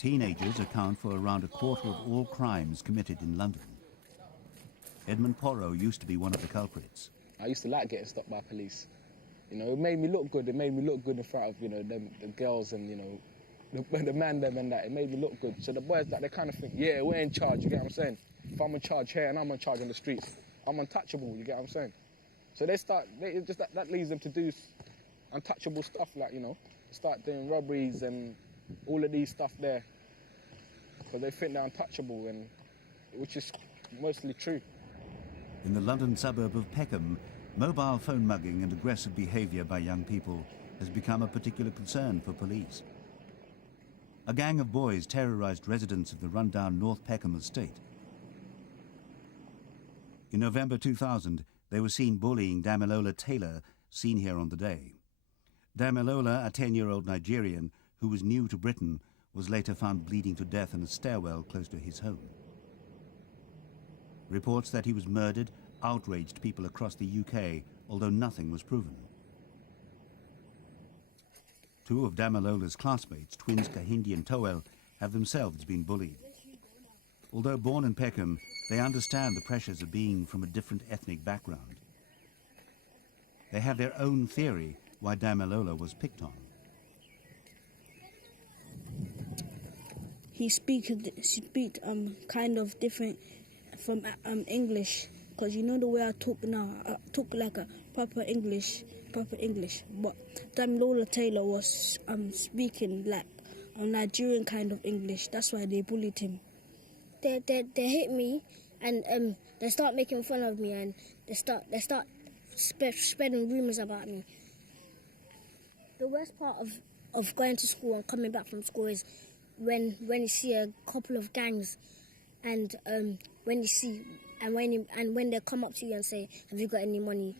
Teenagers account for around a quarter of all crimes committed in London. Edmond Poro used to be one of the culprits. I used to like getting stopped by police. You know, it made me look good. It made me look good in front of, you know, the girls and, you know, the man them and that. It made me look good. So the boys, like, they kind of think, yeah, we're in charge, you get what I'm saying? If I'm in charge here and I'm in charge on the streets, I'm untouchable, you get what I'm saying? So that leads them to do untouchable stuff, like, you know, start doing robberies and all of these stuff there, because they think they're untouchable, and which is mostly true. In the London suburb of Peckham, mobile phone mugging and aggressive behaviour by young people has become a particular concern for police. A gang of boys terrorised residents of the rundown North Peckham estate. In November 2000, they were seen bullying Damilola Taylor, seen here on the day. Damilola, a 10-year-old Nigerian who was new to Britain, was later found bleeding to death in a stairwell close to his home. Reports that he was murdered outraged people across the UK, although nothing was proven. Two of Damilola's classmates, twins Kahindi and Towell, have themselves been bullied. Although born in Peckham, they understand the pressures of being from a different ethnic background. They have their own theory why Damilola was picked on. He speak kind of different from English, because you know the way I talk now, I talk like a proper English. But Damilola Taylor was speaking like a Nigerian kind of English. That's why they bullied him. They hit me, and they start making fun of me, and they start spreading rumours about me. The worst part of going to school and coming back from school is when you see a couple of gangs, and when they come up to you and say, "Have you got any money?"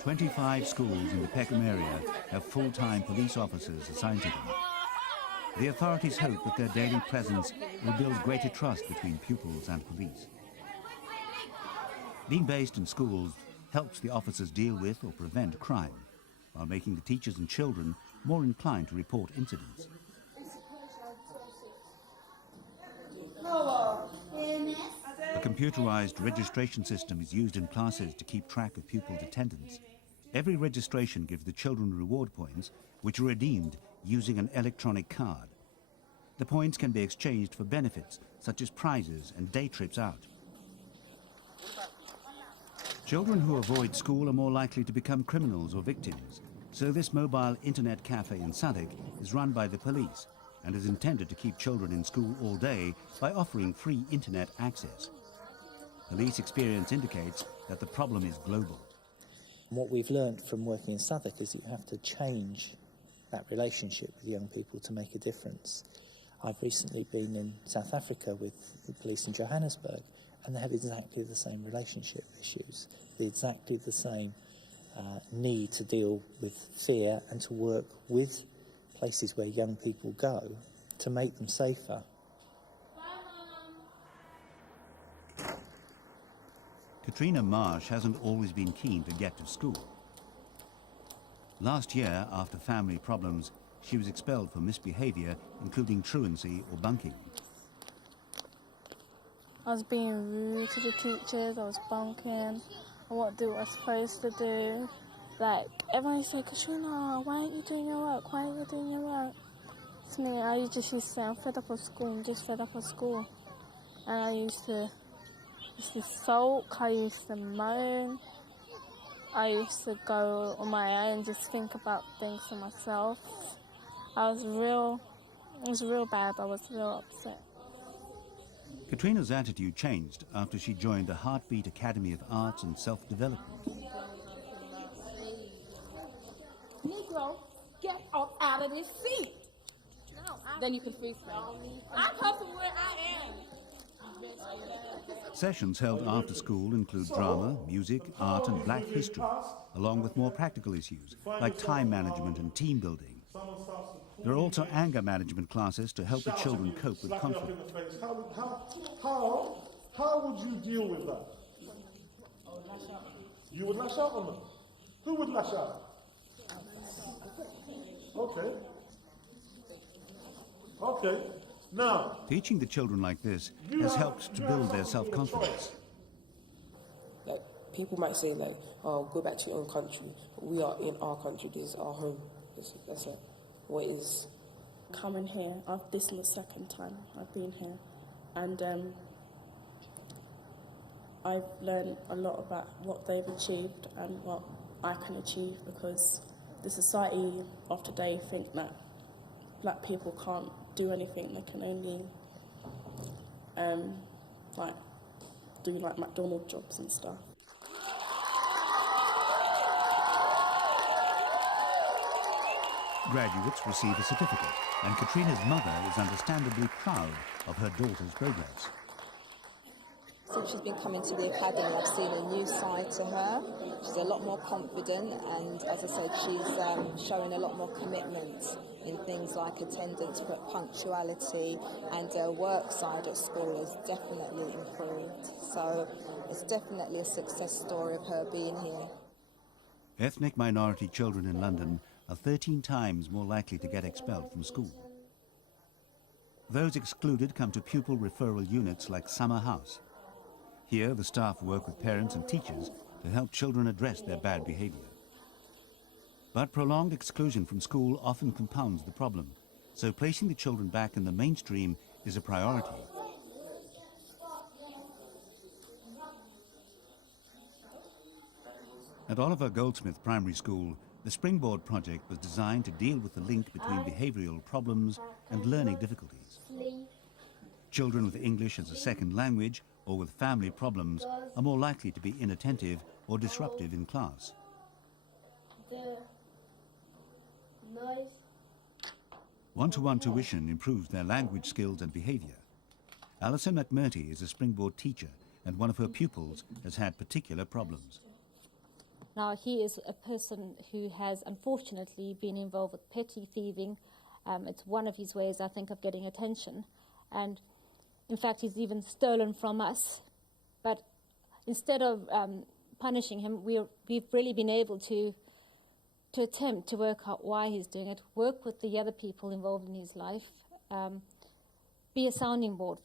25 schools in the Peckham area have full-time police officers assigned to them. The authorities hope that their daily presence will build greater trust between pupils and police. Being based in schools helps the officers deal with or prevent crime, while making the teachers and children more inclined to report incidents. A computerised registration system is used in classes to keep track of pupils' attendance. Every registration gives the children reward points, which are redeemed using an electronic card. The points can be exchanged for benefits, such as prizes and day trips out. Children who avoid school are more likely to become criminals or victims, so this mobile internet cafe in Southwark is run by the police and is intended to keep children in school all day by offering free internet access. Police experience indicates that the problem is global. What we've learned from working in Southwark is that you have to change that relationship with young people to make a difference. I've recently been in South Africa with the police in Johannesburg, and they have exactly the same relationship issues, exactly the same need to deal with fear and to work with places where young people go to make them safer. Katrina Marsh hasn't always been keen to get to school. Last year, after family problems, she was expelled for misbehaviour, including truancy or bunking. I was being rude to the teachers, I was bunking, I wouldn't do what I was supposed to do. Like, everyone said, "Katrina, why aren't you doing your work? Why aren't you doing your work?" To me, I just used to say, "I'm fed up of school, I'm just fed up of school." And I used to sulk, I used to moan, I used to go on my own and just think about things for myself. It was real bad, I was real upset. Katrina's attitude changed after she joined the Heartbeat Academy of Arts and Self-Development. Negro, get up out of this seat. Then you can freestyle. I'm hustling where I am. Sessions held after school include drama, music, art and black history, along with more practical issues like time management and team building. There are also anger management classes to help the children cope with conflict. How would you deal with that? You would lash out on them. Who would lash out? Okay. Okay. Now, Teaching the children like this has helped to build their self-confidence. Like, people might say, like, oh, go back to your own country. But we are in our country. This is our home. That's like what it is. Coming here, this is the second time I've been here, and I've learned a lot about what they've achieved and what I can achieve, because the society of today think that black people can't do anything. They can only do McDonald's jobs and stuff. Graduates receive a certificate, and Katrina's mother is understandably proud of her daughter's progress. Since she's been coming to the academy, I've seen a new side to her. She's a lot more confident, and as I said, she's showing a lot more commitment in things like attendance, punctuality, and her work side at school has definitely improved. So it's definitely a success story of her being here. Ethnic minority children in London are 13 times more likely to get expelled from school. Those excluded come to pupil referral units like Summer House. Here, the staff work with parents and teachers to help children address their bad behavior. But prolonged exclusion from school often compounds the problem, so placing the children back in the mainstream is a priority. At Oliver Goldsmith Primary School, the Springboard project was designed to deal with the link between behavioural problems and learning difficulties. Children with English as a second language or with family problems are more likely to be inattentive or disruptive in class. One-to-one tuition improves their language skills and behaviour. Alison McMerty is a Springboard teacher, and one of her pupils has had particular problems. Now, he is a person who has unfortunately been involved with petty thieving. It's one of his ways, I think, of getting attention. And in fact, he's even stolen from us. But instead of punishing him, we've really been able to attempt to work out why he's doing it, work with the other people involved in his life, be a sounding board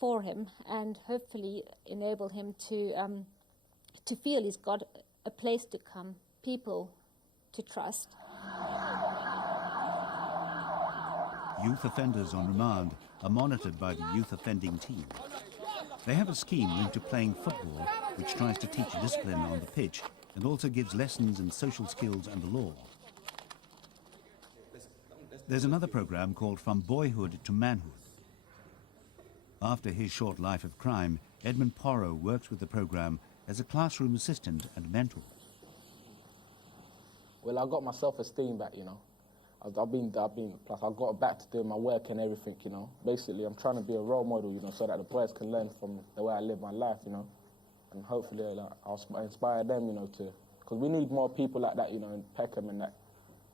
for him, and hopefully enable him to feel he's got a place to come, people to trust. Youth offenders on remand are monitored by the youth offending team. They have a scheme linked to playing football, which tries to teach discipline on the pitch and also gives lessons in social skills and the law. There's another program called From Boyhood to Manhood. After his short life of crime, Edmond Poro works with the program as a classroom assistant and mentor. Well, I got my self-esteem back, you know. Plus I got back to doing my work and everything, you know. Basically, I'm trying to be a role model, you know, so that the boys can learn from the way I live my life, you know. And hopefully I'll inspire them, you know, because we need more people like that, you know, in Peckham and that.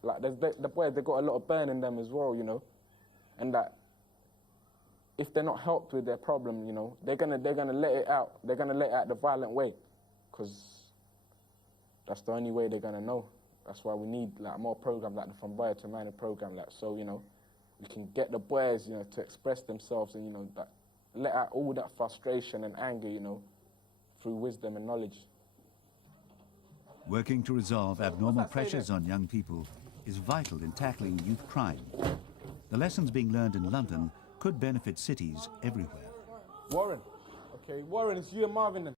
Like, the boys, they've got a lot of burn in them as well, you know. And that if they're not helped with their problem, you know, they're gonna let it out. They're gonna let it out the violent way, because that's the only way they're gonna know. That's why we need like more programs like the From Boyhood to Manhood program, like, so, you know, we can get the boys, you know, to express themselves and, you know, that, let out all that frustration and anger, you know, through wisdom and knowledge. Working to resolve abnormal pressures on young people is vital in tackling youth crime. The lessons being learned in London could benefit cities everywhere. Warren. Okay, Warren, it's you and Marvin then.